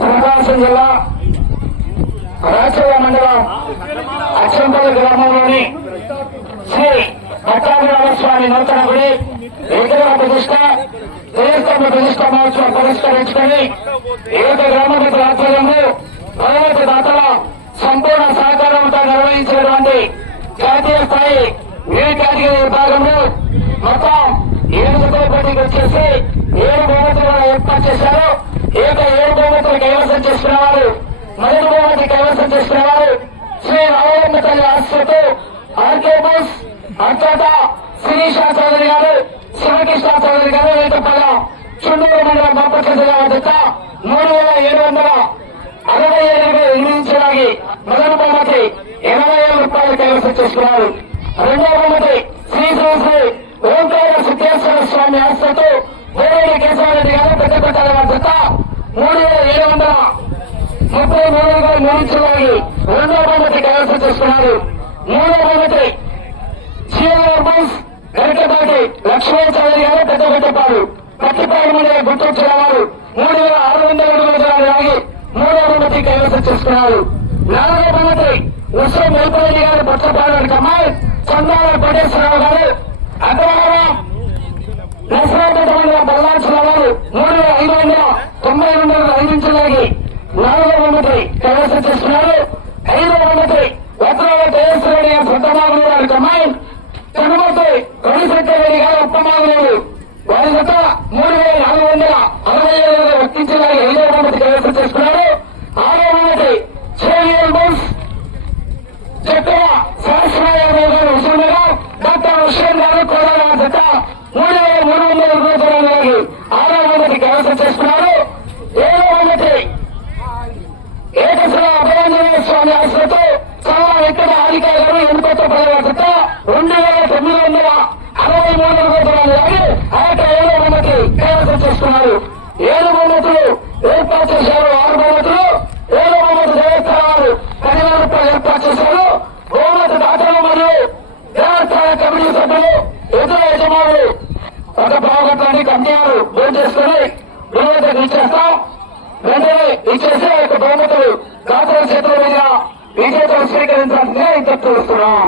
ప్రకాశం జిల్లా రాచయ్య మండలం అచ్చంపల్లి గ్రామంలోని శ్రీ పట్టాభిరామ స్వామి నూతన గుడి విగ్రహ ప్రతిష్ట దేవస్థాన ప్రతిష్ట మహోత్సవం పురస్కరించుకొని ఏక గ్రామ ఆధ్వర్యంలో భగవత దాతల సంపూర్ణ సహకారంతో నిర్వహించినటువంటి జాతీయ స్థాయి ఏ కేటగిరీ విభాగంలో మొత్తం ఏడు జతల పోటీకి వచ్చేసి ఏడు బహుమతులు ఏర్పాటు చేశారు ఏక ఏడు బహుమతులు కైవసం చేసుకున్న వారు మొదటి కైవసం చేసుకున్న వారు శ్రీ రామలింగ తల్లి ఆశ్రతో ఆర్కే బస్ అత్యంత శిరీష చౌదరి గారు శివకృష్ణ చౌదరి గారు రైతుపల్లం చుండూరు మండలం బాపట్ల జిల్లా వద్ద మూడు వేల ఏడు వందల అరవై ఏడు నిర్మించడానికి మొదటి బహుమతి ఇరవై వేల రూపాయలు కైవసం చేసుకున్నారు. రెండవ బహుమతి శ్రీ శ్రీ శ్రీ ఓంకార సిద్ధేశ్వర స్వామి ఆశ్రతో బోరేడి కేశవరెడ్డి గారు పెద్ద కొట్టాల వద్ద మూడు వేల ఏడు వందల ముప్పై మూడుగా నిలిచినాయి రెండో బహుమతి కైవసం చేస్తున్నారు మూడో బహుమతి సీఎంఆర్ బస్ వెనకబాటి లక్ష్మీ చౌదరి గారు పెద్దగొట్టపాడు పట్టిపాడు మీద గుర్తించిన వారు మూడు వేల ఆరు వందల అడుగుల దూరాలు లాగి మూడవ బహుమతి కైవసం చేసుకున్నారు నాలుగవ బహుమతి ఉత్సవం మెల్పరెడ్డి గారు పట్టపాడు కమ్మాయి చందాల కోటేశ్వరరావు గారు. అగ్రహారం నరసరావుపేట మండలం బల్లార్చిన వారు మూడు వేల ఐదు వందల తొంభై వందల అందించడానికి నాలుగవ బహుమతి కైవసం చేసుకున్నారు ఐదవ బహుమతి వజ్రాల జయేశ్వరుడి గారు సొంతమాగులు గారి కమ్మాయి కనుమతి రవిశంకరెడ్డి గారు ఉత్తమాగులు వారి జత మూడు వేల నాలుగు వందల అరవై ఏడు వర్తించడానికి ఐదవ బహుమతి కైవసం చేసుకున్నారు. ఆరవ బహుమతి చేరియల్ బస్ చక్కగా సహస్రాయాదవ్ గారు హుసేన్ గారు డాక్టర్ హుషేన్ గారు కోరాల జత మూడు వేల మూడు వందల రూపాయలకి ఆరో బహుమతి కైవసం చేసుకున్నారు. ఏడో బహుమతి ఏకశిల అభయాంజనేయ స్వామి ఆశ్రతో చాలా ఎక్కువ హారిక గారు ఎన్నికొత్త పదవ రెండు వేల తొమ్మిది వందల అరవై మూడు రూపాయలకి ఆ యొక్క ఏడో బహుమతి కైవసం చేస్తున్నారు ఏడు బహుమతులు ఏర్పాటు చేశారు. ఆరు బహుమతులు ఏడు బహుమతి దేవస్థానాలు పదివేల రూపాయలు ఏర్పాటు చేశారు. బహుమతి దాతలు మరియు దేవస్థాన కమిటీ సభ్యులు ఇతర యజమానులు ఒక బాగొట్లని కమిటీలు భోజనం చేసుకుని బహుమతి ఇచ్చేస్తాం వెంటనే ఇచ్చేసి ఆ యొక్క బహుమతులు చూస్తున్నాం